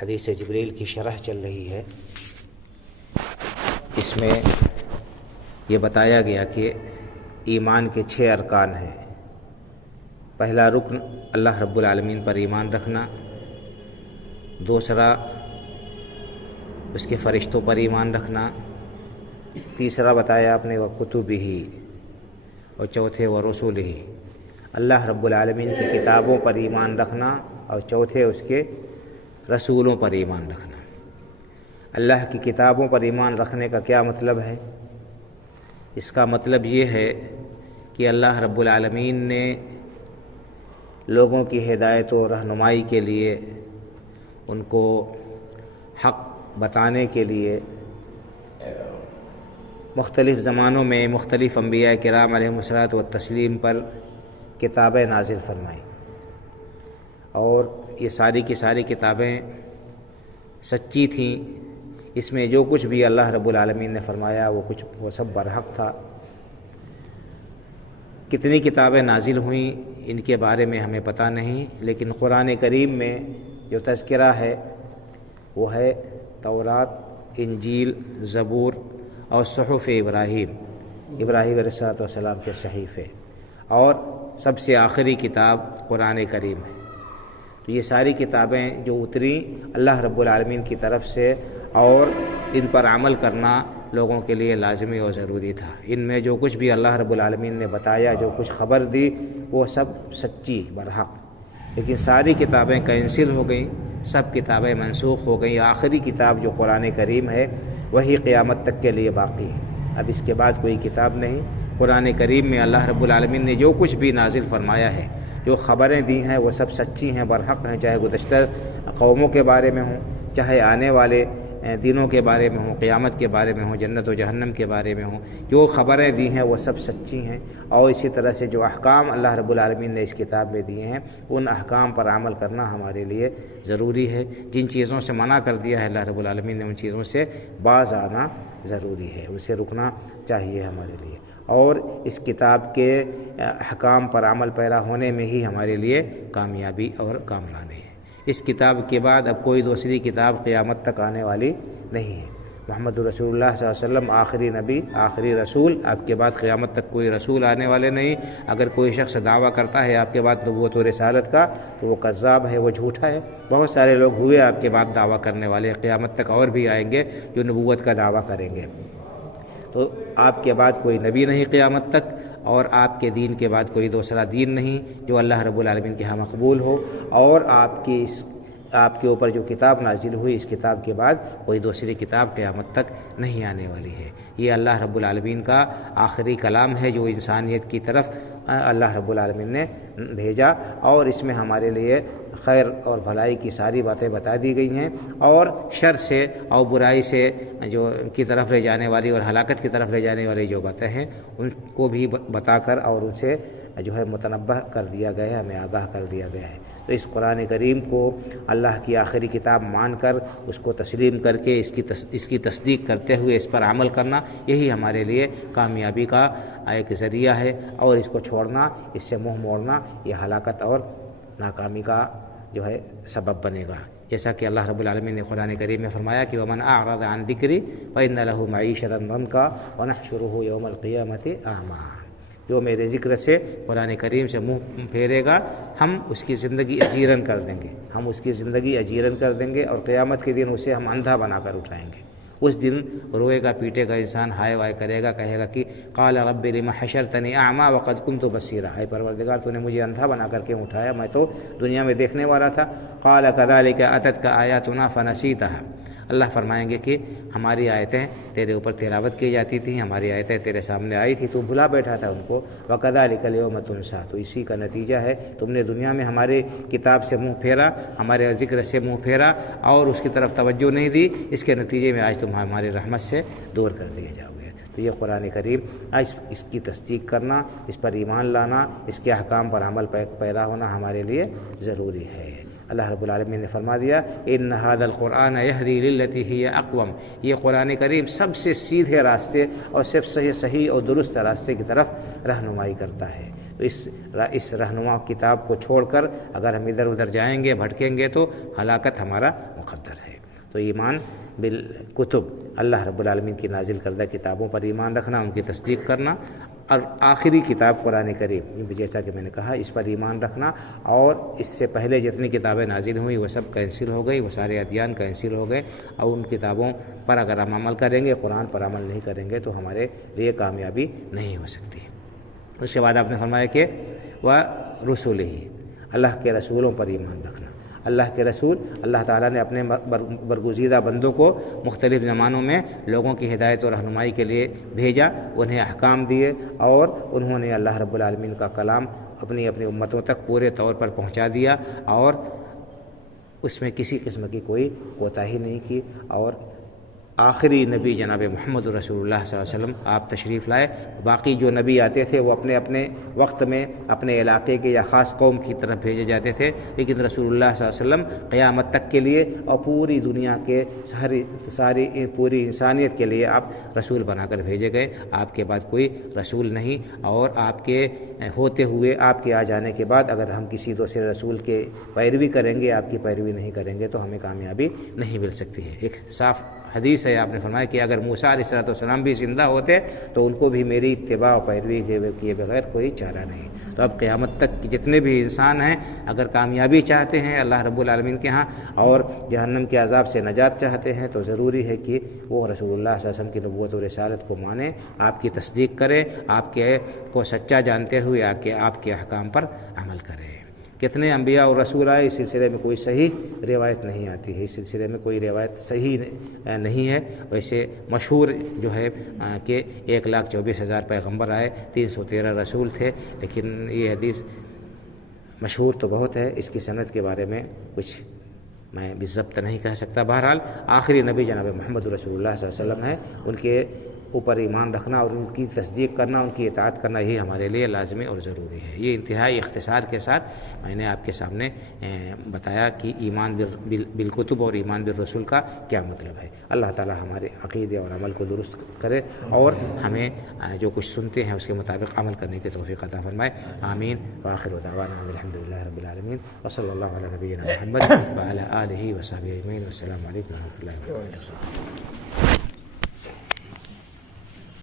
حدیث جبریل کی شرح چل رہی ہے۔ اس میں یہ بتایا گیا کہ ایمان کے 6 ارکان ہیں۔ پہلا رکن اللہ رب العالمین پر ایمان رکھنا، دوسرا اس کے فرشتوں پر ایمان رکھنا، تیسرا بتایا آپ نے وہ کتبہ، اور چوتھے وہ رسولہ، اللہ رب العالمین کی کتابوں پر ایمان رکھنا، اور چوتھے اس کے رسولوں پر ایمان رکھنا۔ اللہ کی کتابوں پر ایمان رکھنے کا کیا مطلب ہے؟ اس کا مطلب یہ ہے کہ اللہ رب العالمین نے لوگوں کی ہدایت و رہنمائی کے لیے، ان کو حق بتانے کے لیے مختلف زمانوں میں مختلف انبیاء کرام علیہم الصلاۃ والتسلیم پر کتابیں نازل فرمائیں، اور یہ ساری کی ساری کتابیں سچی تھیں۔ اس میں جو کچھ بھی اللہ رب العالمین نے فرمایا وہ سب برحق تھا۔ کتنی کتابیں نازل ہوئیں ان کے بارے میں ہمیں پتہ نہیں، لیکن قرآن کریم میں جو تذکرہ ہے وہ ہے تورات، انجیل، زبور اور صحف ابراہیم علیہ السلام کے صحیفے، اور سب سے آخری کتاب قرآن کریم ہے۔ تو یہ ساری کتابیں جو اتری اللہ رب العالمین کی طرف سے، اور ان پر عمل کرنا لوگوں کے لیے لازمی اور ضروری تھا۔ ان میں جو کچھ بھی اللہ رب العالمین نے بتایا، جو کچھ خبر دی، وہ سب سچی برحق، لیکن ساری کتابیں کینسل ہو گئیں، سب کتابیں منسوخ ہو گئیں۔ آخری کتاب جو قرآن کریم ہے وہی قیامت تک کے لیے باقی ہے، اب اس کے بعد کوئی کتاب نہیں۔ قرآن کریم میں اللہ رب العالمین نے جو کچھ بھی نازل فرمایا ہے، جو خبریں دی ہیں، وہ سب سچی ہیں، برحق ہیں، چاہے گزشتہ قوموں کے بارے میں ہوں، چاہے آنے والے دنوں کے بارے میں ہوں، قیامت کے بارے میں ہوں، جنت و جہنم کے بارے میں ہوں۔ جو خبریں دی ہیں وہ سب سچی ہیں، اور اسی طرح سے جو احکام اللہ رب العالمین نے اس کتاب میں دیے ہیں، ان احکام پر عمل کرنا ہمارے لیے ضروری ہے۔ جن چیزوں سے منع کر دیا ہے اللہ رب العالمین نے، ان چیزوں سے باز آنا ضروری ہے، اسے رکنا چاہیے ہمارے لیے، اور اس کتاب کے احکام پر عمل پیرا ہونے میں ہی ہمارے لیے کامیابی اور کامرانی ہے۔ اس کتاب کے بعد اب کوئی دوسری کتاب قیامت تک آنے والی نہیں ہے۔ محمد رسول اللہ صلی اللہ علیہ وسلم آخری نبی، آخری رسول، آپ کے بعد قیامت تک کوئی رسول آنے والے نہیں۔ اگر کوئی شخص دعویٰ کرتا ہے آپ کے بعد نبوت و رسالت کا، تو وہ کذاب ہے، وہ جھوٹا ہے۔ بہت سارے لوگ ہوئے آپ کے بعد دعویٰ کرنے والے، قیامت تک اور بھی آئیں گے جو نبوت کا دعویٰ کریں گے۔ تو آپ کے بعد کوئی نبی نہیں قیامت تک، اور آپ کے دین کے بعد کوئی دوسرا دین نہیں جو اللہ رب العالمین کے ہاں مقبول ہو، اور آپ کے اوپر جو کتاب نازل ہوئی، اس کتاب کے بعد کوئی دوسری کتاب قیامت تک نہیں آنے والی ہے۔ یہ اللہ رب العالمین کا آخری کلام ہے جو انسانیت کی طرف اللہ رب العالمین نے بھیجا، اور اس میں ہمارے لیے خیر اور بھلائی کی ساری باتیں بتا دی گئی ہیں، اور شر سے اور برائی سے جو کی طرف لے جانے والی اور ہلاکت کی طرف لے جانے والی جو باتیں ہیں ان کو بھی بتا کر اور ان سے جو ہے متنبہ کر دیا گیا ہے، ہمیں آگاہ کر دیا گیا ہے۔ تو اس قرآن کریم کو اللہ کی آخری کتاب مان کر، اس کو تسلیم کر کے، اس کی تصدیق کرتے ہوئے اس پر عمل کرنا، یہی ہمارے لیے کامیابی کا ایک ذریعہ ہے، اور اس کو چھوڑنا، اس سے منہ موڑنا، یہ ہلاکت اور ناکامی کا جو ہے سبب بنے گا۔ جیسا کہ اللہ رب العالمین نے قرآن کریم میں فرمایا کہ وَمَنْ أَعْرَضَ عَنْ ذِكْرِي فَإِنَّ لَهُ مَعِيشَةً ضَنْكًا وَنَحْشُرُهُ يَوْمَ الْقِيَامَةِ أَعْمَىٰ۔ جو میرے ذکر سے، قرآن کریم سے منہ پھیرے گا، ہم اس کی زندگی اجیرن کر دیں گے، ہم اس کی زندگی اجیرن کر دیں گے، اور قیامت کے دن اسے ہم اندھا بنا کر اٹھائیں گے۔ اس دن روئے گا، پیٹے گا انسان، ہائے وائے کرے گا، کہے گا کہ قال رب لم حشرتنی اعمیٰ وقد كنت بصیرا، اے پروردگار تو نے مجھے اندھا بنا کر کے اٹھایا، میں تو دنیا میں دیکھنے والا تھا۔ قال كذلك اتتك آیاتنا فنسیتها، اللہ فرمائیں گے کہ ہماری آیتیں تیرے اوپر تلاوت کی جاتی تھیں، ہماری آیتیں تیرے سامنے آئی تھی، تو بھلا بیٹھا تھا ان کو۔ وَكَذَلِكَ الْيَوْمَ تُنْسَىٰ، تو اسی کا نتیجہ ہے، تم نے دنیا میں ہمارے کتاب سے منہ پھیرا، ہمارے ذکر سے منہ پھیرا، اور اس کی طرف توجہ نہیں دی، اس کے نتیجے میں آج تم ہماری رحمت سے دور کر دیے جاؤ گے۔ تو یہ قرآن کریم اس کی تصدیق کرنا، اس پر ایمان لانا، اس کے احکام پر عمل پیرا ہونا ہمارے لیے ضروری ہے۔ اللہ رب العالمین نے فرما دیا ان هذا القرآن يهدي للتي هي اقوم، یہ قرآن کریم سب سے سیدھے راستے اور سب سے صحیح اور درست راستے کی طرف رہنمائی کرتا ہے۔ تو اس رہنما کتاب کو چھوڑ کر اگر ہم ادھر ادھر جائیں گے، بھٹکیں گے تو ہلاکت ہمارا مقدر ہے۔ تو ایمان بالکتب، اللہ رب العالمین کی نازل کردہ کتابوں پر ایمان رکھنا، ان کی تصدیق کرنا، اور آخری کتاب قرآن کریم جیسا کہ میں نے کہا اس پر ایمان رکھنا، اور اس سے پہلے جتنی کتابیں نازل ہوئیں وہ سب کینسل ہو گئی، وہ سارے ادیان کینسل ہو گئے، اور ان کتابوں پر اگر ہم عمل کریں گے، قرآن پر عمل نہیں کریں گے تو ہمارے لیے کامیابی نہیں ہو سکتی۔ اس کے بعد آپ نے فرمایا کہ وہ رسول ہی، اللہ کے رسولوں پر ایمان رکھنا۔ اللہ کے رسول، اللہ تعالیٰ نے اپنے برگزیدہ بندوں کو مختلف زمانوں میں لوگوں کی ہدایت و رہنمائی کے لیے بھیجا، انہیں احکام دیے، اور انہوں نے اللہ رب العالمین کا کلام اپنی امتوں تک پورے طور پر پہنچا دیا، اور اس میں کسی قسم کی کوئی کوتاہی نہیں کی، اور آخری نبی جناب محمد رسول اللہ صلی اللہ علیہ وسلم آپ تشریف لائے۔ باقی جو نبی آتے تھے وہ اپنے اپنے وقت میں اپنے علاقے کے یا خاص قوم کی طرف بھیجے جاتے تھے، لیکن رسول اللہ صلی اللہ علیہ وسلم قیامت تک کے لیے اور پوری دنیا کے پوری انسانیت کے لیے آپ رسول بنا کر بھیجے گئے۔ آپ کے بعد کوئی رسول نہیں، اور آپ کے ہوتے ہوئے، آپ کے آ جانے کے بعد اگر ہم کسی دوسرے رسول کے پیروی کریں گے، آپ کی پیروی نہیں کریں گے تو ہمیں کامیابی نہیں مل سکتی ہے۔ ایک صاف حدیث ہے، آپ نے فرمایا کہ اگر موسیٰ علیہ السلام بھی زندہ ہوتے تو ان کو بھی میری اتباع و پیروی کیے بغیر کوئی چارہ نہیں۔ تو اب قیامت تک جتنے بھی انسان ہیں اگر کامیابی چاہتے ہیں اللہ رب العالمین کے ہاں اور جہنم کے عذاب سے نجات چاہتے ہیں تو ضروری ہے کہ وہ رسول اللہ صلی اللہ علیہ وسلم کی نبوت و رسالت کو مانیں، آپ کی تصدیق کریں، آپ کے کو سچا جانتے ہوئے آپ کے احکام پر عمل کریں۔ کتنے انبیاء اور رسول آئے، اس سلسلے میں کوئی صحیح روایت نہیں آتی ہے، اس سلسلے میں کوئی روایت صحیح نہیں ہے۔ ویسے مشہور جو ہے کہ 1,24,000 پیغمبر آئے، 313 رسول تھے، لیکن یہ حدیث مشہور تو بہت ہے، اس کی سند کے بارے میں کچھ میں بالضبط نہیں کہہ سکتا۔ بہرحال آخری نبی جناب محمد رسول اللہ صلی اللہ علیہ وسلم ہے، ان کے اوپر ایمان رکھنا اور ان کی تصدیق کرنا، ان کی اطاعت کرنا یہی ہمارے لیے لازمی اور ضروری ہے۔ یہ انتہائی اختصار کے ساتھ میں نے آپ کے سامنے بتایا کہ ایمان بالکتب اور ایمان بالرسول کا کیا مطلب ہے۔ اللہ تعالی ہمارے عقیدے اور عمل کو درست کرے اور ہمیں جو کچھ سنتے ہیں اس کے مطابق عمل کرنے کی توفیق عطا فرمائے، آمین۔ وآخر دعوانا الحمدللہ رب العالمین وصلی اللہ علی نبینا محمد وعلی آلہ وصحبہ اجمعین۔ والسلام علیکم ورحمۃ اللہ وبرکاتہ۔